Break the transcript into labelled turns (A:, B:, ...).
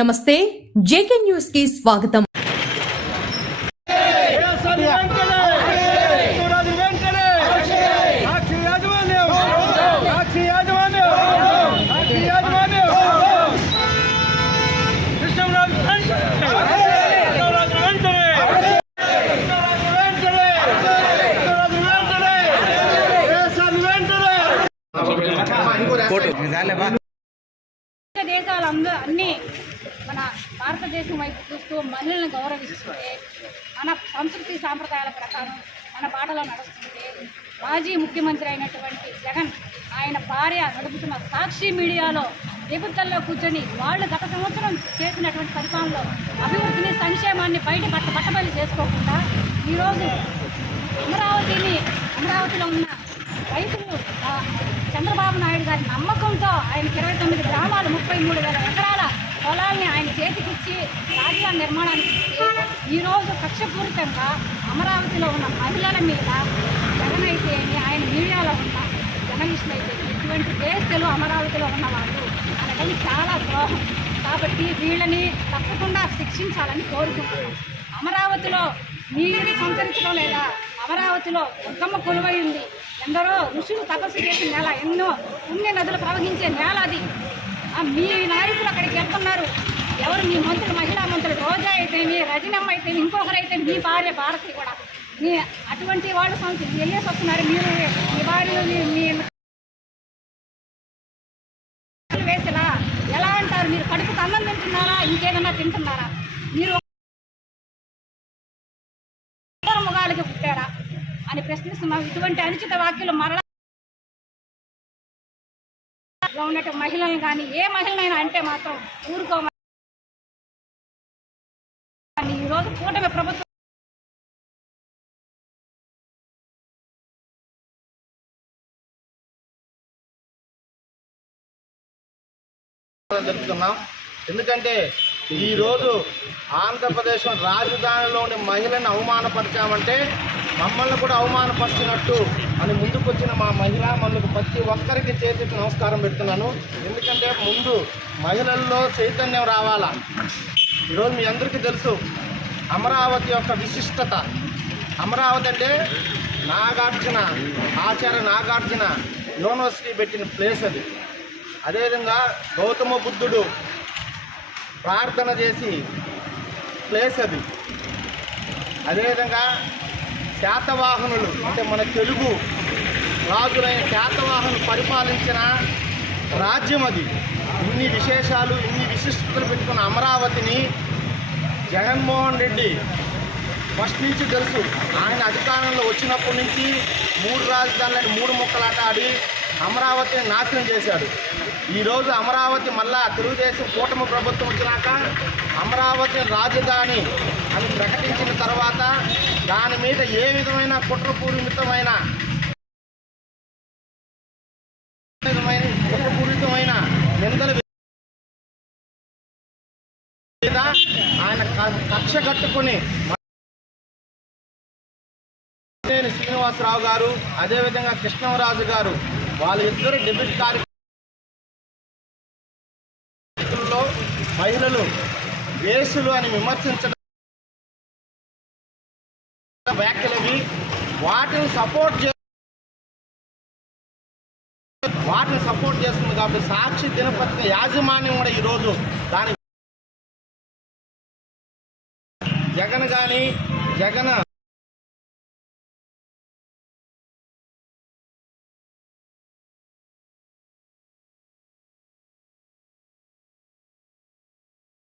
A: నమస్తే జేకే న్యూస్కి స్వాగతం
B: దేశాలు అన్నీ మన భారతదేశం వైపు చూస్తూ మహిళలను గౌరవిస్తుంటే మన సంస్కృతి సాంప్రదాయాల ప్రకారం మన బాటలో నడుస్తుంటే మాజీ ముఖ్యమంత్రి అయినటువంటి జగన్ ఆయన భార్య నడుపుతున్న సాక్షి మీడియాలో ప్రభుత్వంలో కూర్చొని వాళ్ళు గత సంవత్సరం చేసినటువంటి పరిపాలనలో అభివృద్ధిని సంక్షేమాన్ని బయట బట్ట బట్టబయలు చేసుకోకుండా ఈరోజు అమరావతిని అమరావతిలో ఉన్న రైతులు చంద్రబాబు నాయుడు గారి నమ్మకంతో ఆయనకి ఇరవై తొమ్మిది గ్రామాలు ముప్పై మూడు వేల ఎకరాల పొలాల్ని చేతికిచ్చి రాజ్యాంగ నిర్మాణానికి ఈరోజు కక్షపూరితంగా అమరావతిలో ఉన్న మహిళల మీద జగన్ అయితే ఏమి, ఆయన మీడియాలో ఉన్న జర్నలిస్టులు అయితే ఇటువంటి దేశాలు అమరావతిలో ఉన్న వాళ్ళు చాలా ద్రోహం. కాబట్టి వీళ్ళని తప్పకుండా శిక్షించాలని కోరుకుంటున్నాం. అమరావతిలో నీరు సంతరించడం లేదా అమరావతిలో దుర్గమ్మ కొలువై ఉంది. ఎందరో ఋషులు తపస్సు చేసిన నేల ఎన్నో పుణ్య నదులు ప్రవహించే నేల అది. మీ నాయకులు అక్కడికి వెళ్తున్నారు. ఎవరు మీ మంత్రులు మహిళా మంత్రులు రోజా అయితేమి రజనమ్మ అయితే ఇంకొకరైతే మీ భార్య భారతి కూడా. మీ అటువంటి వాళ్ళు సంస్థ వెళ్ళేసి వస్తున్నారు మీరు మీ భార్యలు మీ వేసేలా ఎలా అంటారు? మీరు కడుపుకు అన్నం తింటున్నారా? ఇంకేదన్నా తింటున్నారా? మీరు ఇద్దరు ముఖాలకి పుట్టాడా అని ప్రశ్నిస్తున్నాం ఇటువంటి అనుచిత వాక్యులు మరలా ఉన్నట్టు మహిళలను కానీ ఏ మహిళనైనా అంటే మాత్రం ఊరుకోమ కూటమి ప్రభుత్వం
C: జరుపుతున్నాం. ఎందుకంటే ఈరోజు ఆంధ్రప్రదేశ్ రాజధానిలోని మహిళను అవమానపరిచామంటే మమ్మల్ని కూడా అవమానపరిచినట్టు అని ముందుకొచ్చిన మా మహిళా మనులకు ప్రతి ఒక్కరికి చేతికి నమస్కారం పెడుతున్నాను. ఎందుకంటే ముందు మహిళల్లో చైతన్యం రావాలా? ఈరోజు మీ అందరికీ తెలుసు అమరావతి యొక్క విశిష్టత. అమరావతి అంటే నాగార్జున ఆచార్య నాగార్జున యూనివర్సిటీ పెట్టిన ప్లేస్ అది. అదేవిధంగా గౌతమ బుద్ధుడు ప్రార్థన చేసి ప్లేస్ అది. అదేవిధంగా శాతవాహనులు అంటే మన తెలుగు రాజులైన శాతవాహనులు పరిపాలించిన రాజ్యం అది. ఇన్ని విశేషాలు ఇన్ని విశిష్టతలు పెట్టుకున్న అమరావతిని జగన్మోహన్ రెడ్డి ఫస్ట్ నుంచి తెలుసు. ఆయన అధికారంలో వచ్చినప్పటి నుంచి మూడు రాజధానులని మూడు ముక్కలాట ఆడి అమరావతిని నాశనం చేశాడు. ఈరోజు అమరావతి మళ్ళా తెలుగుదేశం కూటమి ప్రభుత్వం వచ్చినాక అమరావతి రాజధాని అని ప్రకటించిన తర్వాత దాని మీద ఏ విధమైన కుట్రపూరితమైన కుట్రపూరితమైన నిందలు మీద ఆయన క- కట్టుకుని నేను శ్రీనివాసరావు గారు అదేవిధంగా కృష్ణరాజు గారు వాళ్ళిద్దరు డెబిట్ కార్యక్రమంలో మహిళలు వేసులు అని విమర్శించడం వ్యాఖ్యలవి. వాటిని సపోర్ట్ చే వాటిని సపోర్ట్ చేస్తుంది కాబట్టి సాక్షి దినపత్రిక యాజమాన్యం కూడా ఈరోజు దాని జగన్ కానీ జగన్